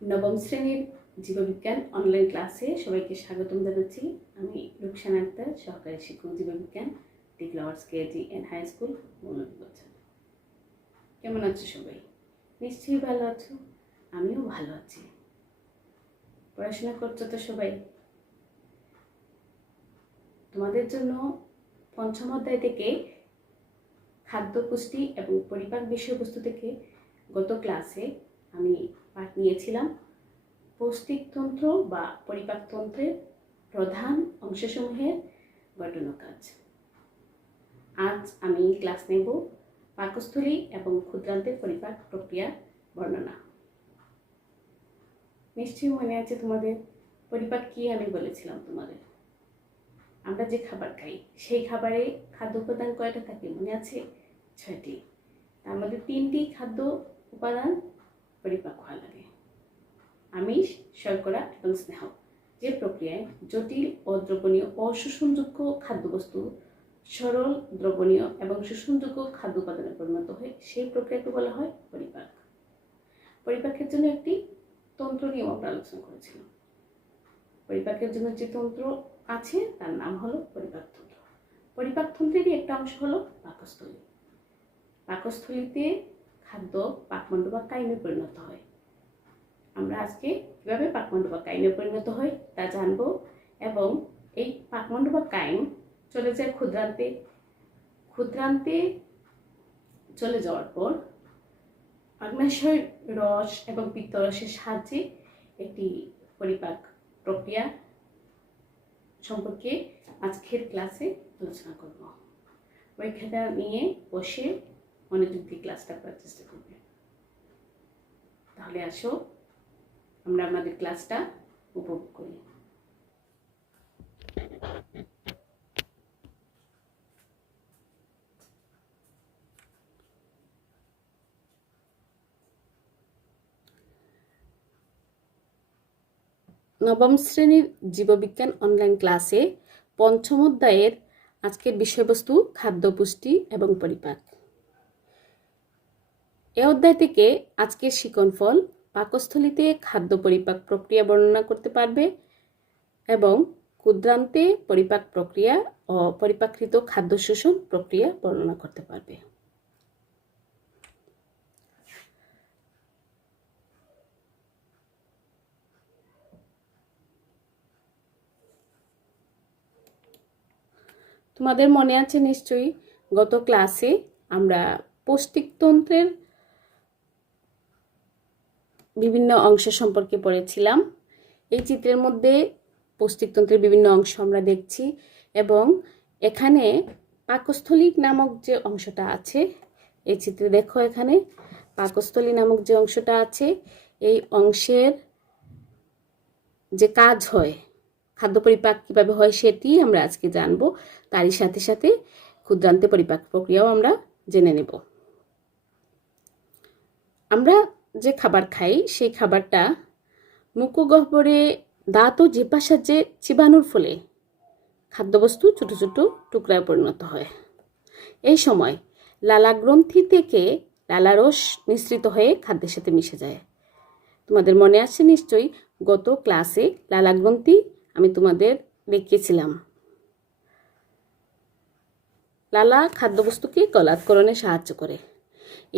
নবম শ্রেণীর জীববিজ্ঞান অনলাইন ক্লাসে সবাইকে স্বাগতম জানাচ্ছি। আমি রুকসানা আক্তার, সহকারী শিক্ষক জীববিজ্ঞান, the flowers KG and high school, Moulvibazar. কেমন আছো সবাই? নিশ্চয়ই ভালো আছো, আমিও ভালো আছি। পড়াশোনা করছো তো সবাই? তোমাদের জন্য পঞ্চম অধ্যায় থেকে খাদ্য, পুষ্টি এবং পরিপাক বিষয়বস্তু থেকে গত ক্লাসে আমি পাঠ নিয়েছিলাম পৌষ্টিকতন্ত্র বা পরিপাকতন্ত্রের প্রধান অংশসমূহের গঠন কাজ। আজ আমি ক্লাস নেব পাকস্থলী এবং ক্ষুদ্রান্তের পরিপাক প্রক্রিয়া বর্ণনা। নিশ্চয়ই মনে আছে তোমাদের পরিপাক কি আমি বলেছিলাম তোমাদের? আমরা যে খাবার খাই সেই খাবারে খাদ্য উপাদান কয়টা থাকে মনে আছে? 6টি। তার মধ্যে 3টি খাদ্য উপাদান পরিপাক হওয়া লাগে: আমিষ, শর্করা এবং স্নেহ। যে প্রক্রিয়ায় জটিল ও দ্রবণীয় অশোষণযোগ্য খাদ্যবস্তু সরল, দ্রবণীয় এবং শোষণযোগ্য খাদ্য উপাদানে পরিণত হয় সেই প্রক্রিয়াকে বলা হয় পরিপাক। পরিপাকের জন্য একটি তন্ত্র নিয়েও আমরা আলোচনা করেছিলাম। পরিপাকের জন্য যে তন্ত্র আছে তার নাম হলো পরিপাকতন্ত্র। পরিপাকতন্ত্রেরই একটা অংশ হলো পাকস্থলী। পাকস্থলীতে খাদ্য পাকমণ্ড বা কাইমে পরিণত হয়। আমরা আজকে কিভাবে পাকমণ্ড বা কাইমে পরিণত হয় তা জানবো, এবং এই পাকমণ্ড বা কাইম চলে যায় ক্ষুদ্রান্তে। ক্ষুদ্রান্তে চলে যাওয়ার পর অগ্ন্যাশয় রস এবং পিত্তরসের সাহায্যে একটি পরিপাক প্রক্রিয়া সম্পর্কে আজকের ক্লাসে আলোচনা করব। পরীক্ষাটা নিয়ে বসে মনোযোগ দিয়ে ক্লাসটা করার চেষ্টা করবে। তাহলে আসো আমরা আমাদের ক্লাসটা উপভোগ করি। নবম শ্রেণীর জীববিজ্ঞান অনলাইন ক্লাসে পঞ্চম অধ্যায়ের আজকের বিষয়বস্তু খাদ্য, পুষ্টি এবং পরিপাক। এ অধ্যায় থেকে আজকের শিক্ষণফল পাকস্থলীতে খাদ্য পরিপাক প্রক্রিয়া বর্ণনা করতে পারবে এবং ক্ষুদ্রান্তে পরিপাক প্রক্রিয়া ও পরিপাকৃত খাদ্য শোষণ প্রক্রিয়া বর্ণনা করতে পারবে। তোমাদের মনে আছে নিশ্চয়ই গত ক্লাসে আমরা পৌষ্টিকতন্ত্রের বিভিন্ন অংশ সম্পর্কে পড়েছিলাম। এই চিত্রের মধ্যে পৌষ্টিকতন্ত্রের বিভিন্ন অংশ আমরা দেখছি, এবং এখানে পাকস্থলী নামক যে অংশটা আছে, এই চিত্রে দেখো এখানে পাকস্থলী নামক যে অংশটা আছে, এই অংশের যে কাজ হয়, খাদ্য পরিপাক কীভাবে হয় সেটি আমরা আজকে জানবো। তারই সাথে সাথে ক্ষুদ্রান্তে পরিপাক প্রক্রিয়াও আমরা জেনে নেব। আমরা যে খাবার খাই সেই খাবারটা মুখগহ্বরে দাঁত ও জিহ্বার সাহায্যে চিবানোর ফলে খাদ্যবস্তু ছোট ছোট টুকরায় পরিণত হয়। এই সময় লালাগ্রন্থি থেকে লালারস নিঃসৃত হয়ে খাদ্যের সাথে মিশে যায়। তোমাদের মনে আছে নিশ্চয়ই গত ক্লাসে লালাগ্রন্থি আমি তোমাদের দেখিয়েছিলাম। লালা খাদ্যবস্তুকে গলাৎকরণে সাহায্য করে।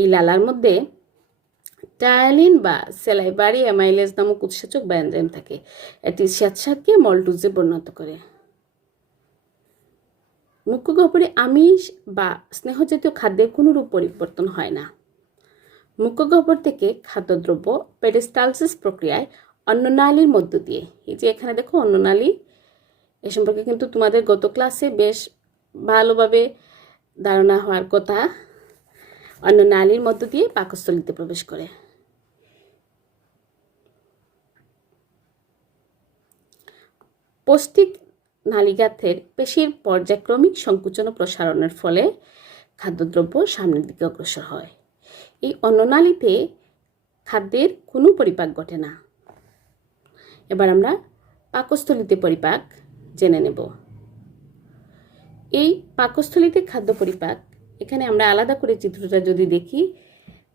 এই লালার মধ্যে টায়ালিন বা সেলাইভারি অ্যামাইলেজ নামক উৎসেচক বা এনজাইম থাকে। এটি স্যাঁতস্যাঁতকে মলটুজে পরিণত করে। মুখগহ্বরে আমিষ বা স্নেহজাতীয় খাদ্যের কোনোরূপ পরিবর্তন হয় না। মুখগহ্বর থেকে খাদ্যদ্রব্য পেরিস্টালসিস প্রক্রিয়ায় অন্ননালীর মধ্য দিয়ে, এই যে এখানে দেখো অন্ননালী, এ সম্পর্কে কিন্তু তোমাদের গত ক্লাসে বেশ ভালোভাবে ধারণা হওয়ার কথা। অন্ননালীর মধ্য দিয়ে পাকস্থলীতে প্রবেশ করে। পৌষ্টিক নালীগাথের পেশির পর্যায়ক্রমিক সংকুচন ও প্রসারণের ফলে খাদ্যদ্রব্য সামনের দিকে অগ্রসর হয়। এই অন্ননালীতে খাদ্যের কোনো পরিপাক ঘটে না। এবার আমরা পাকস্থলীতে পরিপাক জেনে নেব। এই পাকস্থলীতে খাদ্য পরিপাক, এখানে আমরা আলাদা করে চিত্রটা যদি দেখি,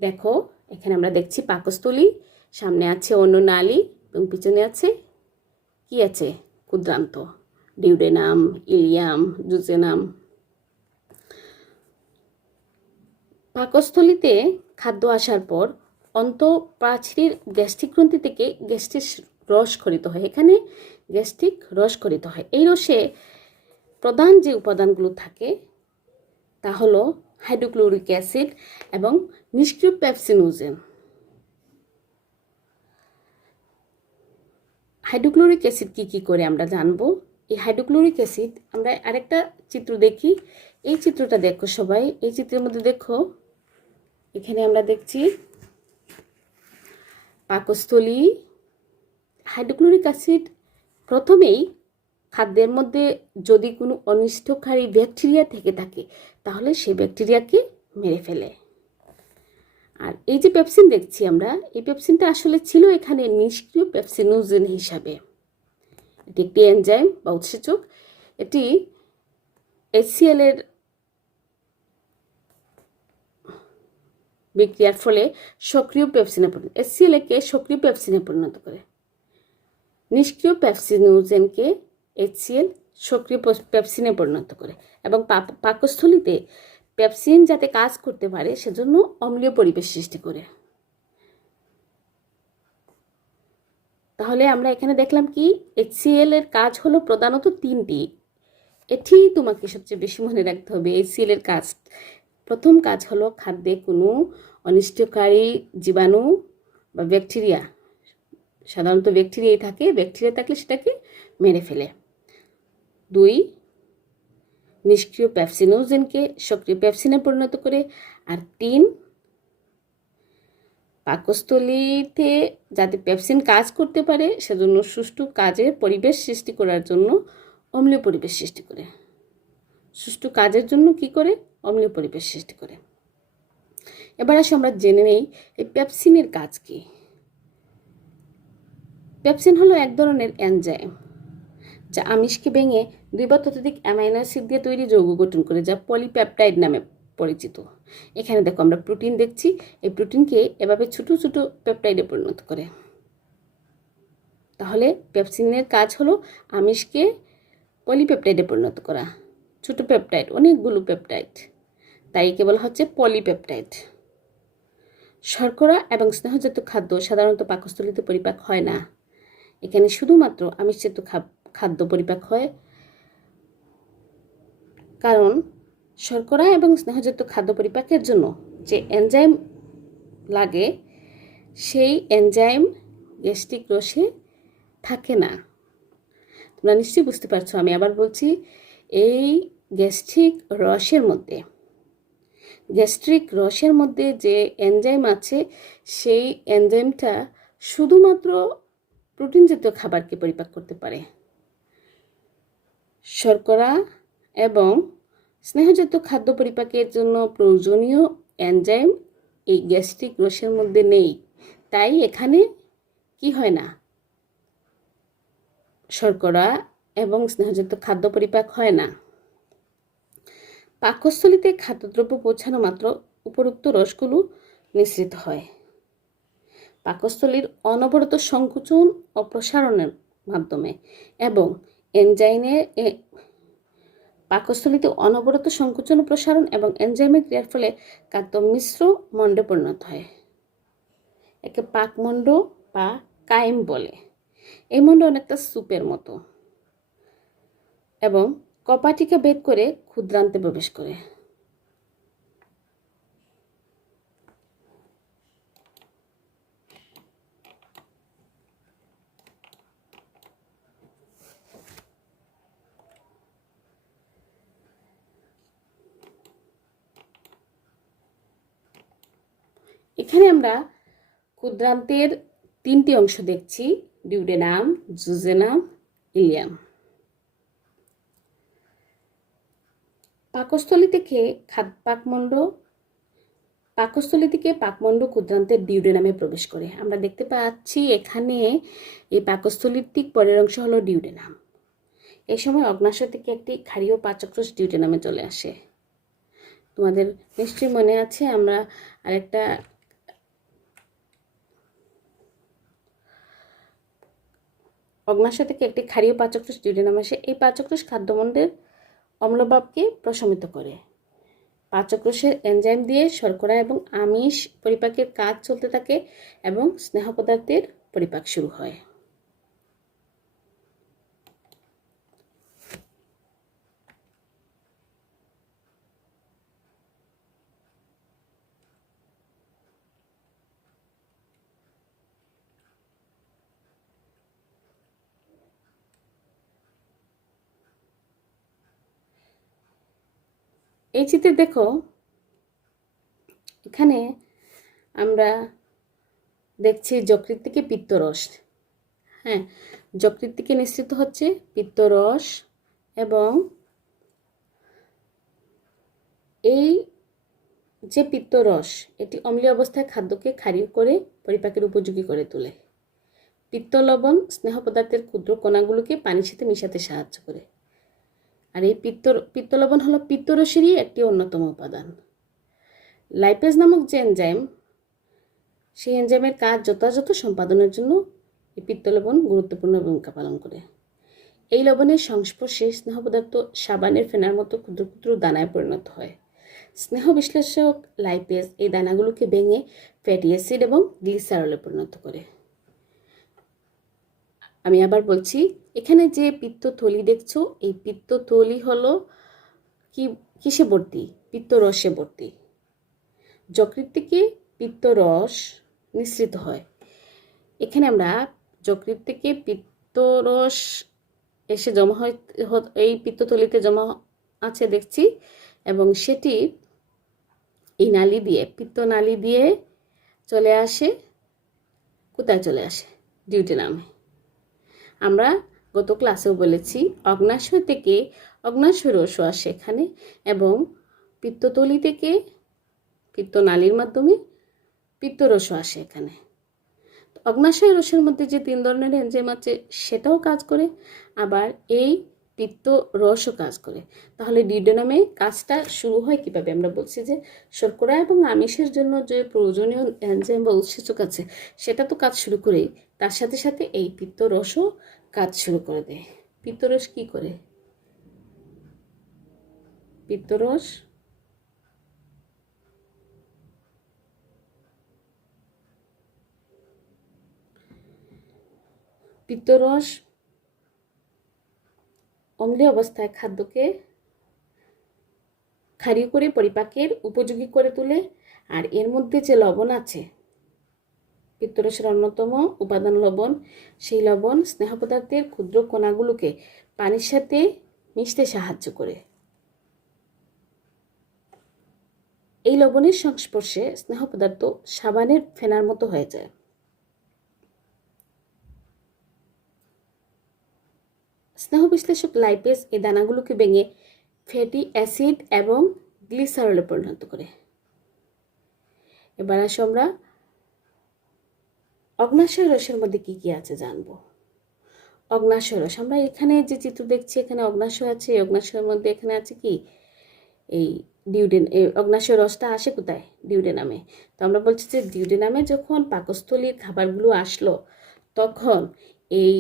দেখো এখানে আমরা দেখছি পাকস্থলী, সামনে আছে অন্ননালী এবং পিছনে আছে কি আছে? ক্ষুদ্রান্ত, ডিউডেনাম, ইলিয়াম, জুজেনাম। পাকস্থলীতে খাদ্য আসার পর অন্তঃপ্রাচীরের গ্যাস্ট্রিক গ্রন্থি থেকে গ্যাস্ট্রিক রস খরিত হয়। এখানে গ্যাস্ট্রিক রস খরিত হয়। এই রসে প্রধান যে উপাদানগুলো থাকে তা হলো হাইড্রোক্লোরিক অ্যাসিড এবং নিষ্ক্রিয় পেপসিনোজেন। হাইড্রোক্লোরিক অ্যাসিড কি করে আমরা জানবো। এই হাইড্রোক্লোরিক অ্যাসিড আমরা আরেকটা চিত্র দেখি। এই চিত্রটা দেখো সবাই। এই চিত্রের মধ্যে দেখো, এখানে আমরা দেখছি পাকস্থলী। হাইড্রোক্লোরিক অ্যাসিড প্রথমেই খাদ্যের মধ্যে যদি কোনো অনিষ্টকারী ব্যাকটেরিয়া থেকে থাকে তাহলে সেই ব্যাকটেরিয়াকে মেরে ফেলে। আর এই যে পেপসিন দেখছি আমরা, এই পেপসিনটা আসলে ছিল এখানে নিষ্ক্রিয় পেপসিনোজেন হিসাবে। এটি একটি এনজাইম বা উৎসেচক। এটি HCl এর বিক্রিয়ার ফলে সক্রিয় পেপসিনে পরিণত, HCl কে সক্রিয় পেপসিনে পরিণত করে। নিষ্ক্রিয় পেপসিনোজেনকে HCl সক্রিয় পেপসিনে পরিণত করে এবং পাকস্থলীতে পেপসিন যাতে কাজ করতে পারে সেজন্য অম্লীয় পরিবেশ সৃষ্টি করে। তাহলে আমরা এখানে দেখলাম কি, HCl এর কাজ হলো প্রধানত তিনটি। এটি তোমাকে সবচেয়ে বেশি মনে রাখতে হবে। HCl এর কাজ, প্রথম কাজ হলো খাদ্যে কোনো অনিষ্টকারী জীবাণু বা ব্যাকটেরিয়া, সাধারণত ব্যাকটেরিয়াই থাকে, ব্যাকটেরিয়া থাকলে সেটাকে মেরে ফেলে। 2, নিষ্ক্রিয় পেপসিনোজেনকে সক্রিয় পেপসিনে পরিণত করে। আর 3, পাকস্থলীতে যাতে পেপসিন কাজ করতে পারে সেজন্য সুষ্ঠু কাজের পরিবেশ সৃষ্টি করার জন্য অম্লীয় পরিবেশ সৃষ্টি করে। সুষ্ঠু কাজের জন্য কি করে? অম্লীয় পরিবেশ সৃষ্টি করে। এবার আসে আমরা জেনে নেই এই পেপসিনের কাজ কি। পেপসিন হলো এক ধরনের এনজাইম যা আমিষকে ভেঙে 2 বা ততোধিক অ্যামাইনো অ্যাসিড দিয়ে তৈরি যৌগ গঠন করে, যা পলিপেপটাইড নামে পরিচিত। এখানে দেখো আমরা প্রোটিন দেখছি। এই প্রোটিনকে এভাবে ছোট ছোট পেপটাইডে পরিণত করে। তাহলে পেপসিনের কাজ হলো আমিষকে পলিপেপটাইডে পরিণত করা। ছোট পেপটাইড, অনেকগুলো পেপটাইড, তাই কেবল হচ্ছে পলিপেপটাইড। শর্করা এবং স্নেহজাত খাদ্য সাধারণত পাকস্থলীতে পরিপাক হয় না। এখানে শুধুমাত্র আমিষজাত খাদ্য পরিপাক হয়, কারণ শর্করা এবং স্নেহজাত খাদ্য পরিপাকের জন্য যে এনজাইম লাগে সেই এনজাইম গ্যাস্ট্রিক রসে থাকে না। তোমরা নিশ্চয়ই বুঝতে পারছো। আমি আবার বলছি, এই গ্যাস্ট্রিক রসের মধ্যে যে এনজাইম আছে সেই এনজাইমটা শুধুমাত্র প্রোটিন জাতীয় খাবারকে পরিপাক করতে পারে। শর্করা এবং স্নেহজাত খাদ্য পরিপাকের জন্য প্রয়োজনীয় এনজাইম এই গ্যাস্ট্রিক রসের মধ্যে নেই, তাই এখানে কি হয় না, শর্করা এবং স্নেহজাত খাদ্য পরিপাক হয় না। পাকস্থলীতে খাদ্যদ্রব্য পৌঁছানো মাত্র উপরোক্ত রসগুলো নিঃসৃত হয়। পাকস্থলীর অনবরত সংকোচন ও প্রসারণের মাধ্যমে এবং পাকস্থলীতে অনবরত সংকোচন ও প্রসারণ এবং এনজাইমের ক্রিয়ার ফলে খাদ্য মিশ্র মণ্ডে পরিণত হয়। একে পাকমণ্ড বা কায়েম বলে। এই মণ্ড অনেকটা স্যুপের মতো এবং কপাটিকা ভেদ করে ক্ষুদ্রান্তে প্রবেশ করে। এখানে আমরা ক্ষুদ্রান্তের 3টি অংশ দেখছি: ডিউডেনাম, জুজেনাম, ইলিয়াম। পাকস্থলী থেকে পাকমণ্ড ক্ষুদ্রান্তের ডিউডেনামে প্রবেশ করে। আমরা দেখতে পাচ্ছি এখানে এই পাকস্থলীর ঠিক পরের অংশ হলো ডিউডেনাম। এই সময় অগ্নাশয় থেকে একটি ক্ষারীয় পাচকরস ডিউডেনামে চলে আসে। তোমাদের নিশ্চয়ই মনে আছে, আমরা আরেকটা অগ্নাশয় থেকে একটি ক্ষারীয় পাচকোষ ডিউডেনামে আসে। এই পাচকোষ খাদ্যমণ্ডলের অম্লভাবকে প্রশমিত করে। পাচকোষের এনজাইম দিয়ে শর্করা এবং আমিষ পরিপাকের কাজ চলতে থাকে এবং স্নেহ পদার্থের পরিপাক শুরু হয়। এই চিত্রে দেখো, এখানে আমরা দেখছি যকৃৎ থেকে পিত্তরস। হ্যাঁ, যকৃৎ থেকে নিঃসৃত হচ্ছে পিত্তরস এবং এই যে পিত্তরস এটি অম্লীয় অবস্থায় খাদ্যকে ক্ষারীয় করে পরিপাকের উপযোগী করে তোলে। পিত্ত লবণ স্নেহ পদার্থের ক্ষুদ্র কণাগুলোকে পানির সাথে মিশাতে সাহায্য করে। আর এই পিত্ত লবণ হলো পিত্তরসেরই একটি অন্যতম উপাদান। লাইপেজ নামক যে এনজাইম, সেই এনজাইমের কাজ যথাযথ সম্পাদনের জন্য এই পিত্ত লবণ গুরুত্বপূর্ণ ভূমিকা পালন করে। এই লবণের সংস্পর্শে স্নেহ পদার্থ সাবানের ফেনার মতো ক্ষুদ্র ক্ষুদ্র দানায় পরিণত হয়। স্নেহ বিশ্লেষক লাইপেজ এই দানাগুলোকে ভেঙে ফ্যাটি অ্যাসিড এবং গ্লিসারলে পরিণত করে। আমি আবার বলছি, এখানে যে পিত্তথলি দেখছো, এই পিত্তথলি হলো কিসে ভর্তি? পিত্তরসে ভর্তি। যকৃৎ থেকে পিত্তরস নিঃসৃত হয়। এখানে আমরা যকৃৎ থেকে পিত্তরস এসে জমা হয়, এই পিত্তথলিতে জমা আছে দেখছি, এবং সেটি এই নালী দিয়ে, পিত্তনালী দিয়ে চলে আসে। কোথায় চলে আসে? ডিউডেনামে। আমরা গত ক্লাসেও বলেছি অগ্নাশয় থেকে অগ্নাশয় রসও আসে এখানে, এবং পিত্তথলি থেকে পিত্তনালীর মাধ্যমে পিত্তরসও আসে এখানে। অগ্নাশয় রসের মধ্যে যে 3 ধরনের এনজাইম আছে সেটাও কাজ করে, আবার এই পিত্ত রসও কাজ করে। তাহলে ডিউডেনামে কাজটা শুরু হয় কিভাবে? আমরা বলছি যে শর্করা এবং আমিষের জন্য যে প্রয়োজনীয় এনজাইম বা উৎসেচক আছে সেটা তো কাজ শুরু করেই, তার সাথে সাথে এই পিত্ত রসও কাজ শুরু করে দেয়। পিত্তরস কি করে? পিত্তরস পিত্তরস অম্লীয় অবস্থায় খাদ্যকে ক্ষারীয় করে পরিপাকের উপযোগী করে তোলে। আর এর মধ্যে যে লবণ আছে, পিত্তরসের অন্যতম উপাদান লবণ, সেই লবণ স্নেহ পদার্থের ক্ষুদ্র কণাগুলোকে পানির সাথে মিশতে সাহায্য করে। এই লবণের সংস্পর্শে স্নেহ পদার্থ সাবানের ফেনার মতো হয়ে যায়। স্নেহ বিশ্লেষক লাইপেজ এই দানাগুলোকে ভেঙে ফ্যাটি অ্যাসিড এবং গ্লিসারলে পরিণত করে। এবার আসো আমরা অগ্নাশয় রসের মধ্যে কি কি আছে জানবো। অগ্নাশয় রস, আমরা এখানে যে চিত্র দেখছি এখানে অগ্নাশয় আছে। এই অগ্নাশয়ের মধ্যে এখানে আছে কি? এই অগ্নাশয় রসটা আসে কোথায়? ডিউডেনামে। তো আমরা বলছি যে ডিউডেনামে যখন পাকস্থলীর খাবারগুলো আসলো তখন এই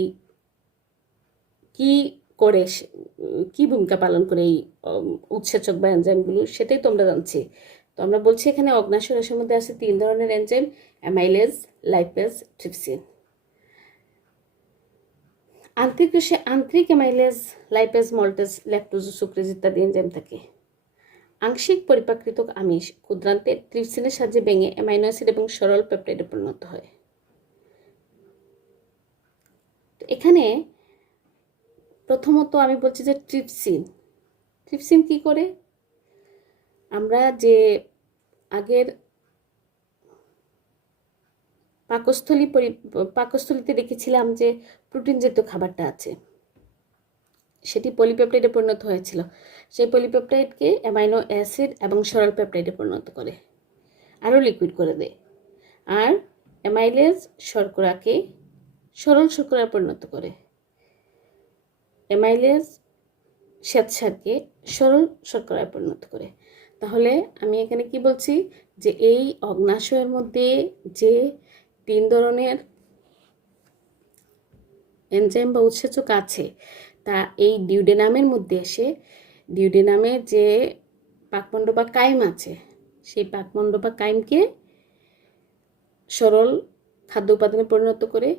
কি করে, কি ভূমিকা পালন করে এই উৎসেচক বা এনজাইমগুলো, সেটাই তো আমরা জানছি। তো আমরা বলছি এখানে অগ্নাশয় রসের মধ্যে আছে 3 ধরনের এনজাইম: অ্যামাইলেজ, লাইপেজ, ট্রিপসিন। আন্তরিক রসে আন্তরিক amylase, lipase, maltase, lactose, sucrase ইত্যাদি এনজাইম থাকে। আংশিক পরিপাকৃত আমিষ ক্ষুদ্রান্তে ট্রিপসিনের সাহায্যে ভেঙে অ্যামাইনো অ্যাসিড এবং সরল পেপটাইডে পরিণত হয়। তো এখানে প্রথমত আমি বলছি যে ট্রিপসিন কি করে? আমরা যে আগের পাকস্থলীতে দেখেছিলাম যে প্রোটিন জাতীয় খাবারটা আছে, সেটি পলিপেপটাইডে পরিণত হয়েছিল। সেই পলিপেপটাইডকে অ্যামাইনো অ্যাসিড এবং সরল পেপটাইডে পরিণত করে, আরও লিকুইড করে দেয়। আর অ্যামাইলেজ শর্করাকে সরল শর্করায় পরিণত করে। অ্যামাইলেজ শ্বেতসারকে সরল শর্করায় পরিণত করে। তাহলে আমি এখানে কি বলছি যে এই অগ্নাশয়ের মধ্যে যে 3 ধরনের এনজাইম বা উৎসেচক আছে, তা এই ডিউডেনামের মধ্যে এসে ডিউডেনামে যে পাকমণ্ড বা কাইম আছে, সেই পাকমণ্ড বা কাইমকে সরল খাদ্য উপাদানে পরিণত করে,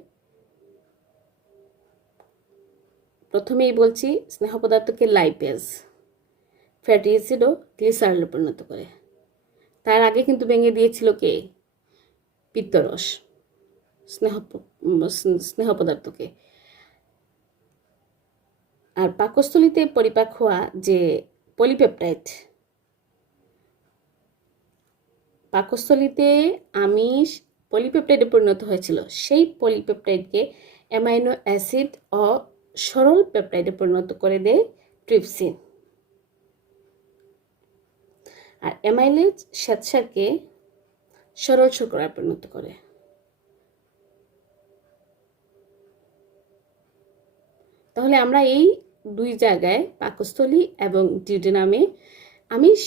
প্রথমেই বলছি স্নেহ পদার্থকে লাইপেজ, ফ্যাটি অ্যাসিড ও গ্লিসারলে পরিণত করে। তার আগে কিন্তু ভেঙে দিয়েছিল কে? পিত্তরস, স্নেহ পদার্থকে। আর পাকস্থলিতে পরিপাক হওয়া যে পলিপেপটাইড, পাকস্থলিতে আমিষ পলিপেপটাইডে পরিণত হয়েছিল, সেই পলিপেপটাইডকে অ্যামাইনো অ্যাসিড ও সরল পেপটাইডে পরিণত করে দেয় ট্রিপসিন। আর অ্যামাইলেজ শ্বেতসারকে সরল শর্করায় পরিণত করে। তাহলে আমরা এই দুই জায়গায় পাকস্থলী এবং ডিউডেনামে আমিষ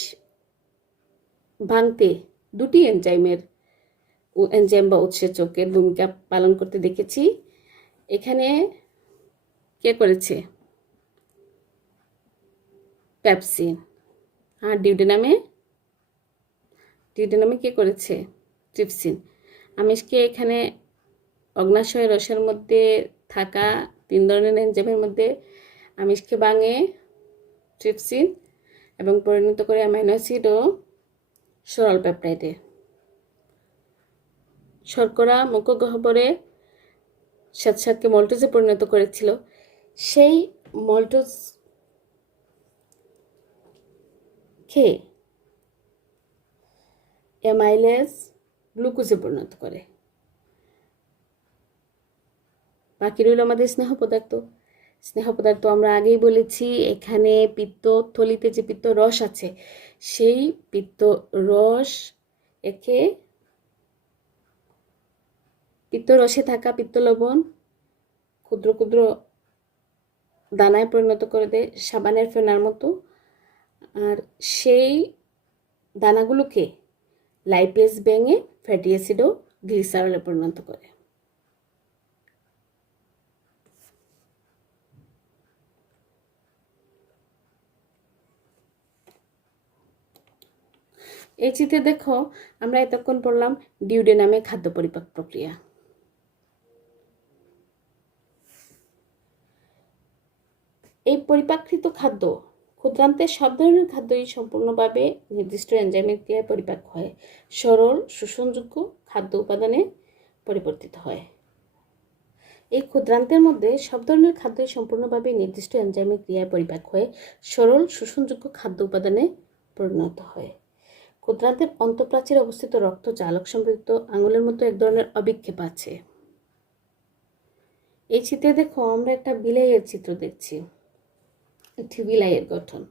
ভাঙতে দুটি এনজাইম বা উৎসেচকের ভূমিকা পালন করতে দেখেছি। এখানে কে করেছে? পেপসিন। আর ডিউডেনামে কে করেছে? ট্রিপসিন। আমিষকে এখানে অগ্নাশয় রসের মধ্যে থাকা 3 ধরনের এনজাইমের মধ্যে আমিষকে ভাঙে ট্রিপসিন এবং পরিণত করে অ্যামাইনো অ্যাসিড ও সরল পেপটাইডে। শর্করা মুখ্য গহ্বরে শ্বেতসারকে মল্টোজে পরিণত করেছিল, সেই মল্টোজ খেয়ে অ্যামাইলেজ গ্লুকোজে পরিণত করে। বাকি রইল আমাদের স্নেহ পদার্থ। আমরা আগেই বলেছি, এখানে পিত্তথলিতে যে পিত্ত রস আছে, সেই পিত্ত রস একে পিত্তরসে থাকা পিত্তলবণ ক্ষুদ্র ক্ষুদ্র দানায় পরিণত করে দেয়, সাবানের ফেনার মতো। আর সেই দানাগুলোকে লাইপেজ ভেঙে ফ্যাটি অ্যাসিড ও গ্লিসারলে পরিণত করে। এই চিত্রে দেখো, আমরা এতক্ষণ পড়লাম ডিউডেনামে খাদ্য পরিপাক প্রক্রিয়া। এই পরিপাকৃত খাদ্য, ক্ষুদ্রান্তের সব ধরনের খাদ্যই সম্পূর্ণভাবে নির্দিষ্ট এনজাইমের ক্রিয়ায় পরিপাক হয়, সরল শোষণযোগ্য খাদ্য উপাদানে পরিবর্তিত হয়। এই ক্ষুদ্রান্তের মধ্যে সব ধরনের খাদ্যই সম্পূর্ণভাবে নির্দিষ্ট এনজাইমের ক্রিয়ায় পরিপাক হয়ে সরল শোষণযোগ্য খাদ্য উপাদানে পরিণত হয়। ক্ষুদ্রান্তের অন্তঃপ্রাচীরে অবস্থিত রক্ত জালক সমৃদ্ধ আঙুলের মতো এক ধরনের অবিক্ষেপ আছে। এই চিত্রে দেখো, আমরা একটা বিলাইয়ের চিত্র দেখছি। একটি বিলাইয়ের গঠন।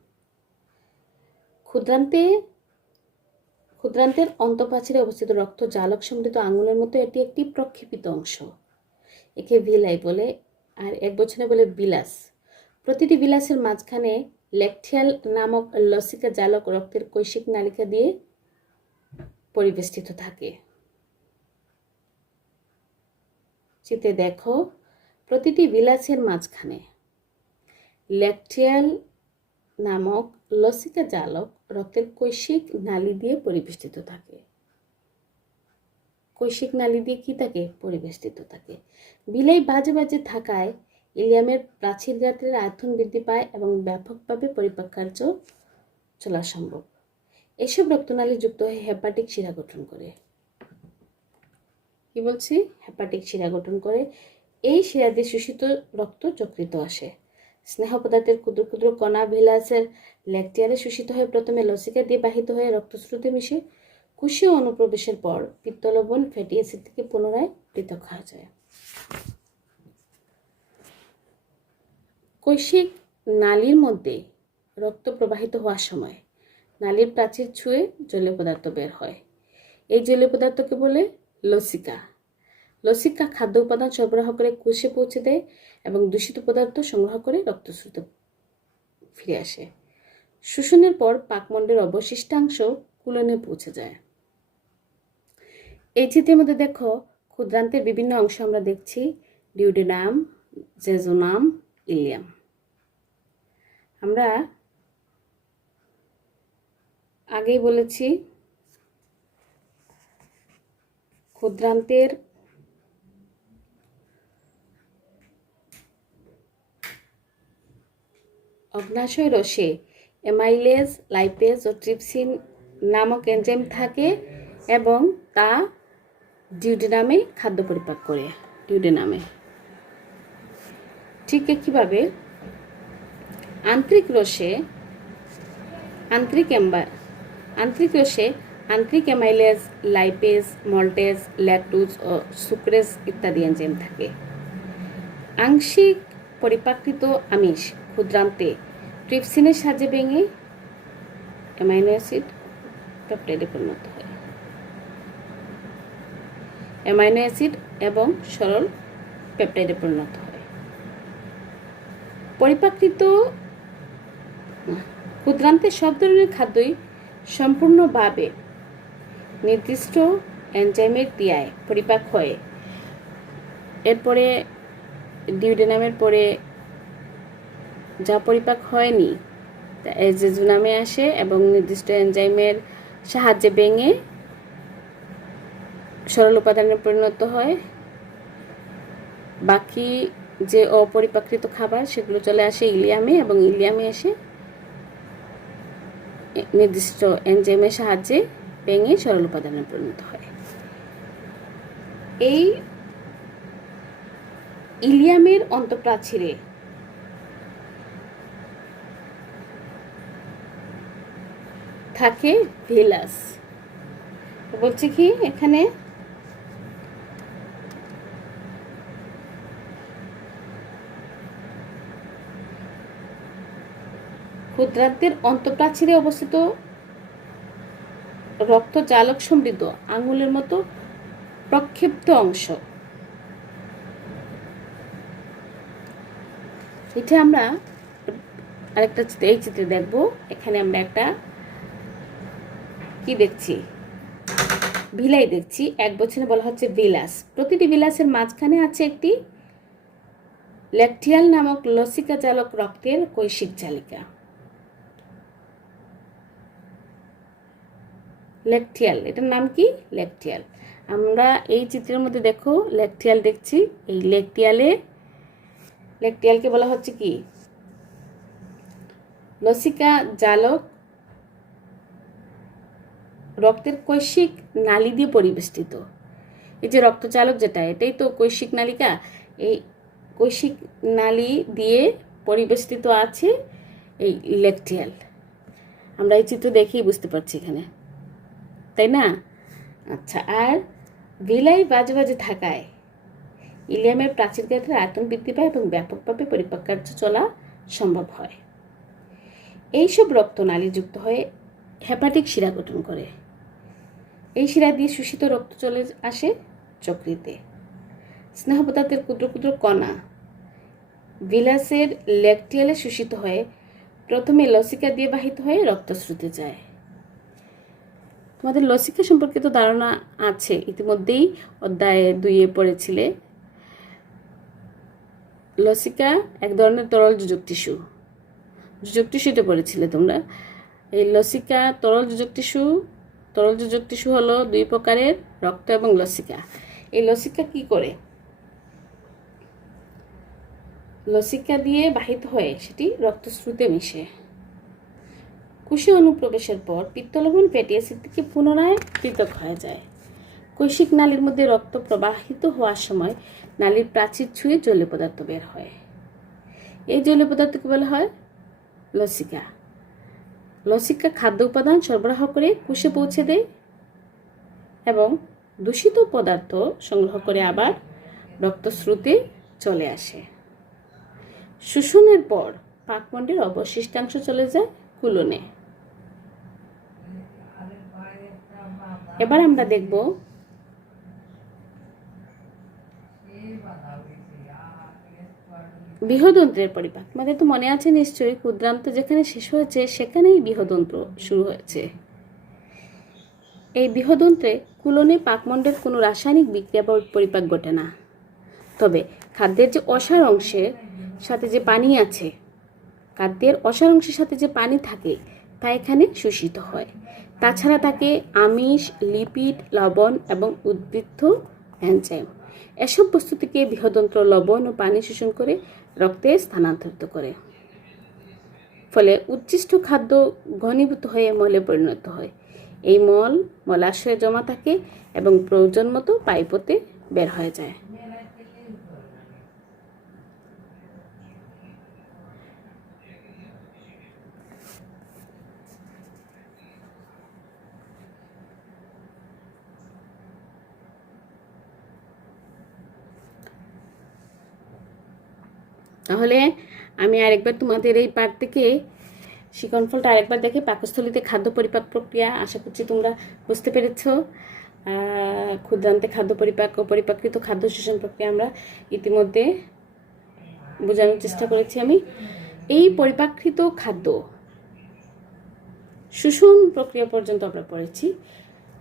ক্ষুদ্রান্তের অন্তঃপ্রাচীরে অবস্থিত রক্ত জালক সমৃদ্ধ আঙুলের মতো এটি একটি প্রক্ষেপিত অংশ, একে ভিলাই বলে, আর এক বচনে বলে বিলাস। প্রতিটি বিলাসের মাঝখানে ল্যাকটিয়াল নামক লসিকা জালক রক্তের কৈশিক নালিকা দিয়ে পরিবেষ্টিত থাকে। চিত্রে দেখো, প্রতিটি বিলাসের মাঝখানে ল্যাকটিয়াল নামক লসিকা জালক রক্তের কৈশিক নালী দিয়ে পরিবেষ্টিত থাকে। কৈশিক নালী দিয়ে কি থাকে? পরিবেষ্টিত থাকে। বিলাই বাজে বাজে থাকায় ইলিয়ামের প্রাচীর গাত্রের আয়তন বৃদ্ধি পায় এবং ব্যাপকভাবে পরিপাক কার্য চলা সম্ভব। এসব রক্তনালী যুক্ত হয়ে হেপাটিক শিরা গঠন করে। কি বলছি? হেপাটিক শিরা গঠন করে। এই শিরা দিয়ে শোষিত রক্ত যকৃত আসে। স্নেহ পদার্থের ক্ষুদ্র ক্ষুদ্র কণা ভিলাসের ল্যাকটিয়ালে শোষিত হয়ে প্রথমে লসিকা দিয়ে বাহিত হয়ে রক্তস্রোতে মিশে কোষীয় অনুপ্রবেশের পর পিত্তলবণ ফ্যাটি অ্যাসিড থেকে পুনরায় পৃথক হয়ে যায়। কৈশিক নালীর মধ্যে রক্ত প্রবাহিত হওয়ার সময় নালীর প্রাচীর ছুঁয়ে জলীয় পদার্থ বের হয়। এই জলীয় পদার্থকে বলে লসিকা। লসিকা খাদ্য উপাদান সরবরাহ করে কোষে পৌঁছে দেয় এবং দূষিত পদার্থ সংগ্রহ করে রক্তস্রোতে ফিরে আসে। শোষণের পর পাকমণ্ডের অবশিষ্টাংশ কুলনে পৌঁছে যায়। এই চিত্রের মধ্যে দেখো, ক্ষুদ্রান্তের বিভিন্ন অংশ আমরা দেখছি। Duodenum, jejunum, ileum. আমরা আগেই বলেছি ক্ষুদ্রান্তের অগ্নাশয় রসে অ্যামাইলেজ, লাইপেজ ও ট্রিপসিন নামক এনজাইম থাকে এবং তা ডিউডেনামে খাদ্য পরিপাক করে। ডিউডেনামে ঠিক একইভাবে আন্ত্রিক রসে আন্ত্রিক অ্যামাইলেজ, লাইপেজ, মল্টেজ, ল্যাকটোজ ও সুক্রেজ ইত্যাদি এনজাইম থাকে। আংশিক পরিপাকৃত আমিষ ক্ষুদ্রান্তে ট্রিপসিনের সাহায্যে ভেঙে অ্যামাইনো অ্যাসিড পেপটাইডে পরিণত হয়। অ্যামাইনো অ্যাসিড এবং সরল পেপটাইডে পরিণত হয়। পরিপাকৃত ক্ষুদ্রান্তে সব ধরনের খাদ্যই সম্পূর্ণভাবে নির্দিষ্ট এনজাইমের ক্রিয়ায় পরিপাক হয়। এরপরে ডিউডেনামের পরে যা পরিপাক হয়নি তা জেজোনামে আসে এবং নির্দিষ্ট এনজাইমের সাহায্যে ভেঙে সরল উপাদানে পরিণত হয়। বাকি যে অপরিপাকৃত খাবার সেগুলো চলে আসে ইলিয়ামে এবং ইলিয়ামে এসে নির্দিষ্ট এনজাইমের সাহায্যে ভেঙে সরল উপাদানে পরিণত হয়। এই ইলিয়ামের অন্তঃপ্রাচীরে থাকে ভিলাস। বলছে কি এখানে ক্ষুদ্রান্তের অন্তঃপ্রাচীরে অবস্থিত রক্ত জালক সমৃদ্ধ আঙুলের মতো প্রক্ষেপ্ত অংশ। এটা আমরা আরেকটা এই চিত্রে দেখব। এখানে আমরা একটা কি দেখছি, ভিলাই দেখছি। এক বছরে বলা হচ্ছে ভিলাস। প্রতিটি ভিলাসের মাঝখানে আছে একটি ল্যাকটিয়াল নামক লসিকা জালক রক্তের কৈশিক জালিকা। ল্যাকটিয়াল, এটার নাম কি? ল্যাকটিয়াল। আমরা এই চিত্রের মধ্যে দেখো ল্যাকটিয়াল দেখছি। এই ল্যাকটিয়ালকে বলা হচ্ছে কি? লসিকা জালক রক্তের কৈশিক নালী দিয়ে পরিবেষ্টিত। এই যে রক্তচালক যেটা, এটাই তো কৈশিক নালিকা। এই কৈশিক নালী দিয়ে পরিবেষ্টিত আছে এই ল্যাকটিয়াল। আমরা এই চিত্র দেখেই বুঝতে পারছি এখানে, তাই না? আচ্ছা, আর ভিলাই বাজে বাজে থাকায় ইলিয়ামের প্রাচীর গাঁটের আয়তন বৃদ্ধি পায় এবং ব্যাপকভাবে পরিপাক কার্য চলা সম্ভব হয়। এইসব রক্তনালী যুক্ত হয়ে হেপাটিক শিরা গঠন করে। এই শিরা দিয়ে শোষিত রক্ত চলে আসে যকৃতে। স্নেহ পদার্থের ক্ষুদ্র ক্ষুদ্র কণা ভিলাসের ল্যাকটিয়ালে শোষিত হয়ে প্রথমে লসিকা দিয়ে বাহিত হয়ে রক্তস্রোতে যায়। তোমাদের লসিকা সম্পর্কিত ধারণা আছে, ইতিমধ্যেই অধ্যায় 2-এ পড়েছিলে। লসিকা এক ধরনের তরল যোজক টিস্যু। যোজক টিস্যুতে পড়েছিলে তোমরা। এই লসিকা তরল যোজক টিস্যু হলো 2 প্রকারের, রক্ত এবং লসিকা। এই লসিকা কি করে? লসিকা দিয়ে বাহিত হয়ে সেটি রক্তস্রোতে মিশে। কোষে অনুপ্রবেশের পর পিত্তলবণ ফ্যাটি অ্যাসিড থেকে পুনরায় পৃথক হয়ে যায়। কৈশিক নালীর মধ্যে রক্ত প্রবাহিত হওয়ার সময় নালীর প্রাচীর ছুঁয়ে জলীয় পদার্থ বের হয়। এই জলীয় পদার্থকে বলা হয় লসিকা। লসিকা খাদ্য উপাদান সরবরাহ করে কোষে পৌঁছে দেয় এবং দূষিত পদার্থ সংগ্রহ করে আবার রক্তস্রোতে চলে আসে। শোষণের পর পাকমণ্ডের অবশিষ্টাংশ চলে যায় কুলনে। এবার আমরা দেখব বৃহদন্ত্রের পরিপাক। আমাদের তো মনে আছে নিশ্চয়ই, ক্ষুদ্রান্ত যেখানে শেষ হয়েছে সেখানেই বৃহদন্ত্র শুরু হয়েছে। এই বৃহদন্ত্রে কুলনে পাকমণ্ডের কোনো রাসায়নিক বিক্রিয়া বা পরিপাক ঘটে না, তবে খাদ্যের যে অসার অংশের সাথে যে পানি আছে, খাদ্যের অসার অংশের সাথে যে পানি থাকে তা এখানে শোষিত হয়। তাছাড়া থাকে আমিষ, লিপিড, লবণ এবং উদ্ভিজ্জ এনজাইম। এসব বস্তু থেকে বৃহদন্ত্র লবণ ও পানি শোষণ করে রক্তে স্থানান্তরিত করে। ফলে উচ্ছিষ্ট খাদ্য ঘনীভূত হয়ে মলে পরিণত হয়। এই মল মলাশয়ে জমা থাকে এবং প্রয়োজন মতো পাইপতে বের হয়ে যায়। তাহলে আমি আরেকবার তোমাদের এই পার্ট থেকে শিকনফলটা আরেকবার দেখে পাকস্থলীতে খাদ্য পরিপাক প্রক্রিয়া আশা করছি তোমরা বুঝতে পেরেছ। ক্ষুদ্রান্তে খাদ্য পরিপাক ও পরিপাকৃত খাদ্য শোষণ প্রক্রিয়া আমরা ইতিমধ্যে বোঝানোর চেষ্টা করেছি। আমি এই পরিপাকৃত খাদ্য শোষণ প্রক্রিয়া পর্যন্ত আমরা পড়েছি।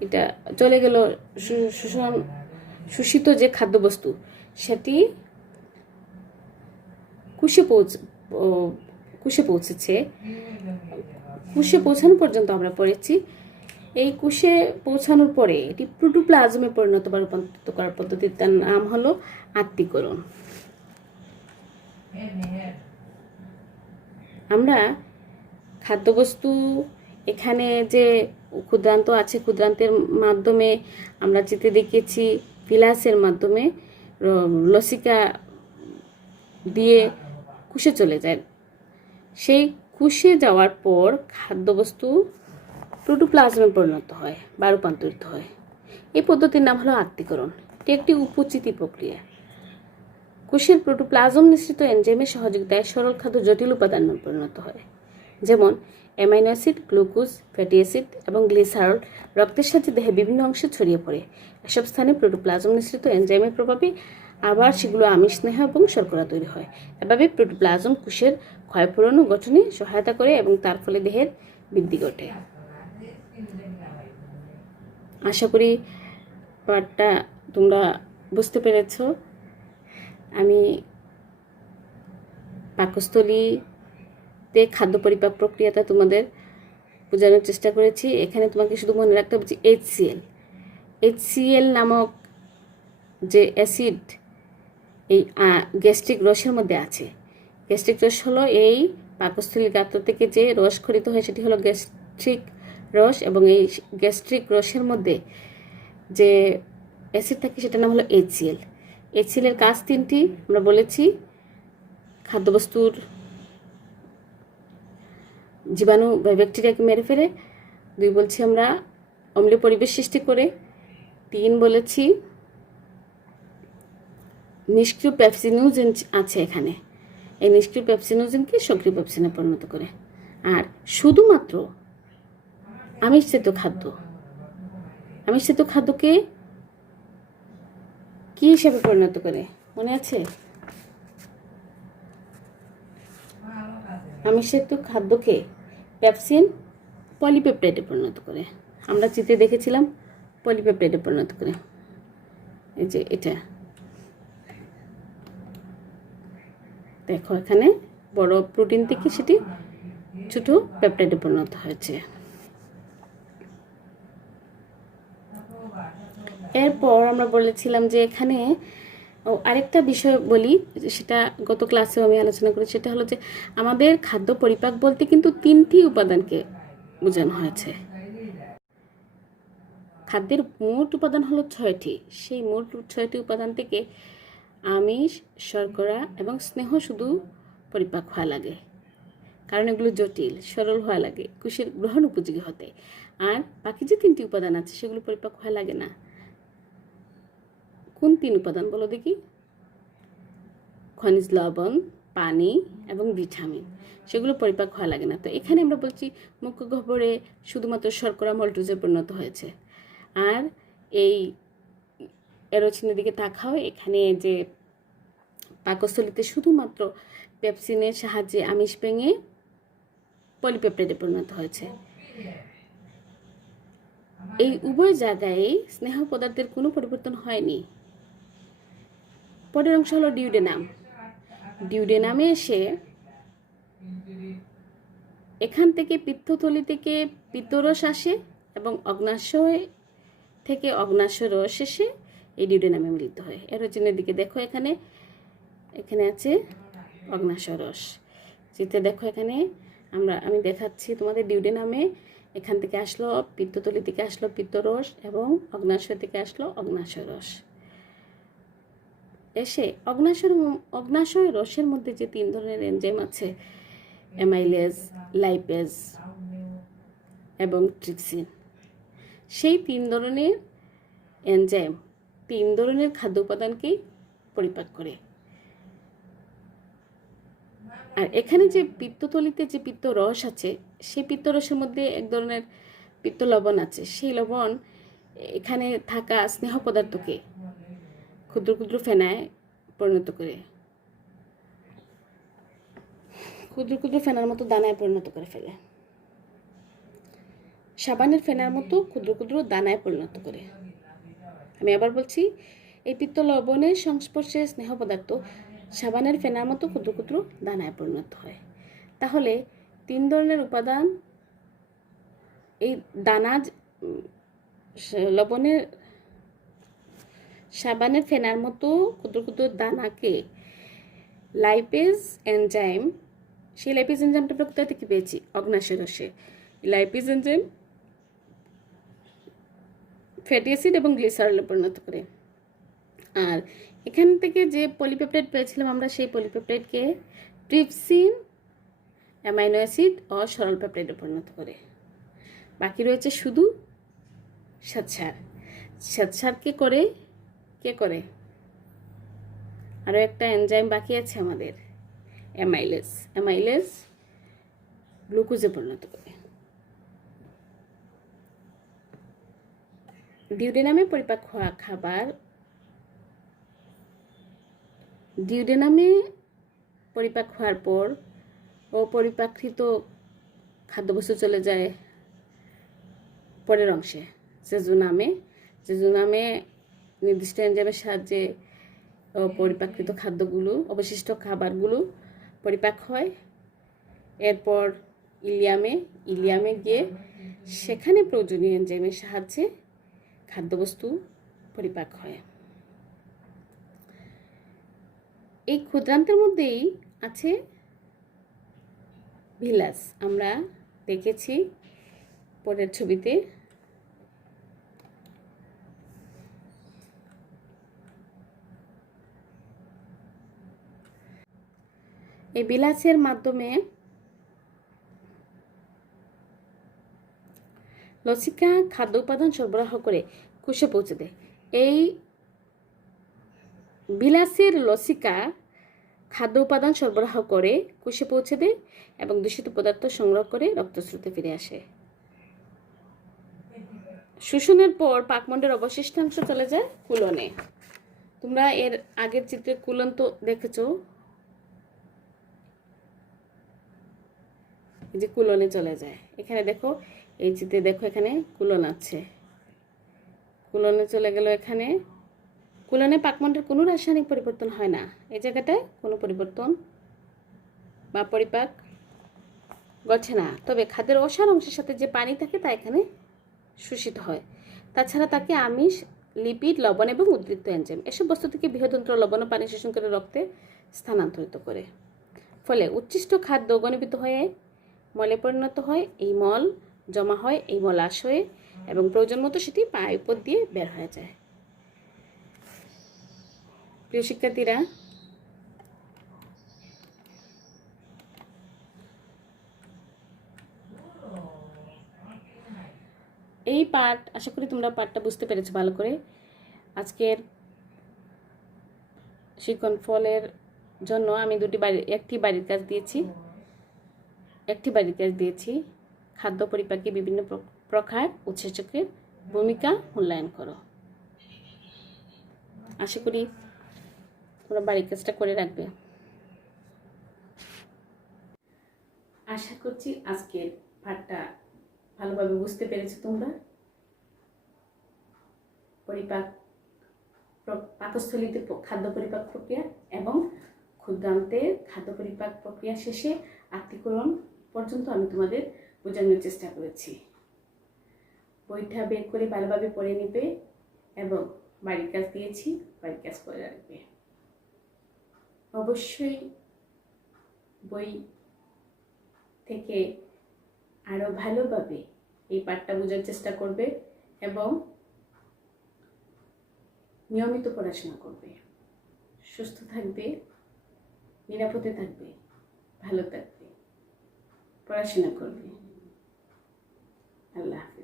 এটা চলে গেল শোষিত যে খাদ্যবস্তু সেটি কোষে পৌঁছেছে। কোষে পৌঁছানো পর্যন্ত আমরা পড়েছি। এই কোষে পৌঁছানোর পরে এটি প্রোটোপ্লাজমে পরিণত বা রূপান্তরিত করার পদ্ধতির নাম হলো আত্তীকরণ। আমরা খাদ্যবস্তু এখানে যে ক্ষুদ্রান্ত আছে, ক্ষুদ্রান্তের মাধ্যমে আমরা চিত্রে দেখিয়েছি ভিলাসের মাধ্যমে লসিকা দিয়ে কোষে চলে যায়। সেই কোষে যাওয়ার পর খাদ্যবস্তু প্রোটোপ্লাজমে পরিণত হয় বা রূপান্তরিত হয়। এই পদ্ধতির নাম হলো আত্তীকরণ। এটি একটি উপচিতি প্রক্রিয়া। কোষের প্রোটোপ্লাজম নিঃসৃত এনজাইমের সহযোগিতায় সরল খাদ্য জটিল উপাদানে পরিণত হয়, যেমন amino acid, glucose, fatty acid এবং গ্লিসারল রক্তের সাথে দেহের বিভিন্ন অংশে ছড়িয়ে পড়ে। এসব স্থানে প্রোটোপ্লাজম নিঃসৃত এনজাইমের প্রভাবে আবার সেগুলো আমিষ, স্নেহ এবং শর্করা তৈরি হয়। এভাবে প্রোটোপ্লাজম কোষের ক্ষয়পূরণ ও গঠনে সহায়তা করে এবং তার ফলে দেহের বৃদ্ধি ঘটে। আশা করি পাঠটা তোমরা বুঝতে পেরেছ। আমি পাকস্থলীতে খাদ্য পরিপাক প্রক্রিয়াটা তোমাদের বোঝানোর চেষ্টা করেছি। এখানে তোমাকে শুধু মনে রাখতে হবে যে HCl নামক যে অ্যাসিড এই গ্যাস্ট্রিক রসের মধ্যে আছে। গ্যাস্ট্রিক রস হলো এই পাকস্থলীর গাত্র থেকে যে রস খরিত হয় সেটি হলো গ্যাস্ট্রিক রস, এবং এই গ্যাস্ট্রিক রসের মধ্যে যে অ্যাসিড থাকে সেটার নাম হলো HCl। HCl এর কাজ তিনটি আমরা বলেছি: খাদ্যবস্তুর জীবাণু বা ব্যাকটেরিয়াকে মেরে ফেলে। 2 বলছি আমরা অম্লীয় পরিবেশ সৃষ্টি করে। 3 বলেছি নিষ্ক্রিয় পেপসিনোজেন আছে এখানে, এই নিষ্ক্রিয় পেপসিনোজেনকে সক্রিয় পেপসিনে পরিণত করে। আর শুধুমাত্র আমিষজাত খাদ্যকে কি হিসাবে পরিণত করে মনে আছে? আমিষজাত খাদ্যকে পেপসিন পলিপেপটাইডে পরিণত করে। আমরা চিত্রে দেখেছিলাম পলিপেপটাইডে পরিণত করে। এই যে এটা দেখো, এখানে বড় প্রোটিন থেকে সেটি ছোট পেপটাইডে পরিণত হয়েছে। এরপর আমরা বলেছিলাম যে এখানে আরেকটা বিষয় বলি, সেটা গত ক্লাসেও আমি আলোচনা করি। সেটা হলো যে আমাদের খাদ্য পরিপাক বলতে কিন্তু 3টি উপাদানকে বোঝানো হয়েছে। খাদ্যের মোট উপাদান হলো 6টি। সেই মোট 6টি উপাদান থেকে আমিষ, শর্করা এবং স্নেহ শুধু পরিপাক হওয়া লাগে, কারণ এগুলো জটিল, সরল হওয়া লাগে কোষের গ্রহণ উপযোগী হতে। আর বাকি যে 3টি উপাদান আছে সেগুলো পরিপাক হওয়া লাগে না। কোন 3 উপাদান বলো দেখি? খনিজ লবণ, পানি এবং ভিটামিন, সেগুলো পরিপাক হওয়া লাগে না। তো এখানে আমরা বলছি মুখ্য গহ্বরে শুধুমাত্র শর্করা মল্টোজে পরিণত হয়েছে। আর এই এরো চিহ্নের দিকে তাকাও, এখানে যে পাকস্থলীতে শুধুমাত্র পেপসিনের সাহায্যে আমিষ ভেঙে পলিপেপটাইডে পরিণত হয়েছে। এই উভয় জায়গায় স্নেহ পদার্থের কোনো পরিবর্তন হয়নি। পরের অংশ হলো ডিউডেনাম। ডিউডেনামে এসে এখান থেকে পিত্তথলি থেকে পিত্তরস আসে এবং অগ্নাশয় থেকে অগ্নাশয় রস এসে এই ডিউডেনামে মিলিত হয়। এরোজিনের দিকে দেখো, এখানে এখানে আছে অগ্নাশয় রস। যেতে দেখো এখানে আমি দেখাচ্ছি তোমাদের ডিউডেনামে এখান থেকে আসলো পিত্তথলি থেকে আসলো পিত্তরস এবং অগ্নাশয় থেকে আসলো অগ্নাশয় রস এসে অগ্নাশয় রসের মধ্যে যে 3 ধরনের এনজাইম আছে, অ্যামাইলেজ, লাইপেজ এবং ট্রিপসিন, সেই 3 ধরনের এনজাইম 3 ধরনের খাদ্য উপাদানকেই পরিপাক করে। আর এখানে যে পিত্তথলিতে যে পিত্ত রস আছে, সেই পিত্ত রসের মধ্যে এক ধরনের পিত্ত লবণ আছে। সেই লবণ এখানে থাকা স্নেহ পদার্থকে ক্ষুদ্র ক্ষুদ্র ফেনায় পরিণত করে, ক্ষুদ্র ক্ষুদ্র ফেনার মতো দানায় পরিণত করে ফেলে। সাবানের ফেনার মতো ক্ষুদ্র ক্ষুদ্র দানায় পরিণত করে। আমি আবার বলছি, এই পিত্ত লবণের সংস্পর্শে স্নেহ পদার্থ সাবানের ফেনার মতো ক্ষুদ্র ক্ষুদ্র দানায় পরিণত হয়। তাহলে 3 ধরনের উপাদান এই দানা লবণের সাবানের ফেনার মতো ক্ষুদ্র ক্ষুদ্র দানাকে লাইপেজ এনজাইম, সেই লাইপেজ এনজাইমটা কোথা থেকে পেয়েছি? অগ্নাশয় রসে। লাইপেজ এনজাইম ফ্যাটি অ্যাসিড এবং গ্লিসারলে পরিণত করে। আর এখান থেকে যে পলিপেপটাইড পেয়েছিলাম আমরা, সেই পলিপেপটাইডকে ট্রিপসিন, অ্যামাইনো অ্যাসিড ও সরল পেপটাইডে পরিণত করে। বাকি রয়েছে শুধু শ্বেতসার। শ্বেতসার কে করে? আরও একটা এনজাইম বাকি আছে আমাদের, অ্যামাইলেজ। অ্যামাইলেজ গ্লুকোজে পরিণত করে। ডিউডেনামে পরিপাক হওয়া খাবার, ডিউডেনামে পরিপাক হওয়ার পর অপরিপাকৃত খাদ্যবস্তু চলে যায় পরের অংশে, জেজুনামে। জেজুনামে নির্দিষ্ট এনজাইমের সাহায্যে পরিপাকৃত খাদ্যগুলো, অবশিষ্ট খাবারগুলো পরিপাক হয়। এরপর ইলিয়ামে গিয়ে সেখানে প্রয়োজনীয় এনজাইমের সাহায্যে খাদ্যবস্তু পরিপাক হয়। এই ক্ষুদ্রান্তের মধ্যেই আছে ভিলাস। আমরা দেখেছি পরের ছবিতে। এই বিলাসের মাধ্যমে লসিকা খাদ্য উপাদান সরবরাহ করে কোষে পৌঁছে দেয়। এই বিলাসের লসিকা খাদ্য উপাদান সরবরাহ করে কোষে পৌঁছে দেয় এবং দূষিত পদার্থ সংগ্রহ করে রক্তস্রোতে ফিরে আসে। শোষণের পর পাকমণ্ডের অবশিষ্টাংশ চলে যায় কুলনে। তোমরা এর আগের চিত্রে কুলন তো দেখেছো, এই যে কুলনে চলে যায়। এখানে দেখো, এই চিত্রে দেখো, এখানে কুলন আছে। কুলনে চলে গেল। এখানে কুলনে পাকমণ্ডের কোনো রাসায়নিক পরিবর্তন হয় না। এই জায়গাটায় কোনো পরিবর্তন বা পরিপাক ঘটে না। তবে খাদ্যের অসার অংশের সাথে যে পানি থাকে তা এখানে শোষিত হয়। তাছাড়া তাকে আমিষ, লিপিড, লবণ এবং উদ্বৃত্ত এনজাইম এসব বস্তু থেকে বৃহদন্ত্র লবণ ও পানি শোষণ করে রক্তে স্থানান্তরিত করে। ফলে উচ্ছিষ্ট খাদ্য ঘনীভূত হয়ে মলে পরিণত হয়। এই মল জমা হয় এই মলাশয়ে এবং প্রয়োজন মতো সেটি পাইপ দিয়ে বের হয়ে যায়। প্রিয় শিক্ষার্থীরা, এই পাঠ, আশা করি তোমরা পাঠটা বুঝতে পেরেছো ভালো করে। আজকের শিক্ষণ ফলের জন্য আমি একটি বাড়ির কাজ দিয়েছি। খাদ্য পরিপাকে বিভিন্ন প্রকার উৎসেচকের ভূমিকা মূল্যায়ন করো। আশা করি তোমরা বাড়ির কাজটা করে রাখবে। আশা করছি আজকের পাঠটা ভালোভাবে বুঝতে পেরেছো তোমরা। পাকস্থলীতে খাদ্য পরিপাক প্রক্রিয়া এবং ক্ষুদ্রান্তে খাদ্য পরিপাক প্রক্রিয়া শেষে আত্তীকরণ পর্যন্ত আমি তোমাদের বোঝানোর চেষ্টা করেছি। বইটা বের করে ভালোভাবে পড়ে নিবে এবং বাড়ির কাজ দিয়েছি, বাড়ির কাজ করে রাখবে। অবশ্যই বই থেকে আরও ভালোভাবে এই পাঠটা বোঝার চেষ্টা করবে এবং নিয়মিত পড়াশোনা করবে। সুস্থ থাকবে, নিরাপদে থাকবে, ভালো থাকবে, পড়াশোনা করবে। আল্লাহ।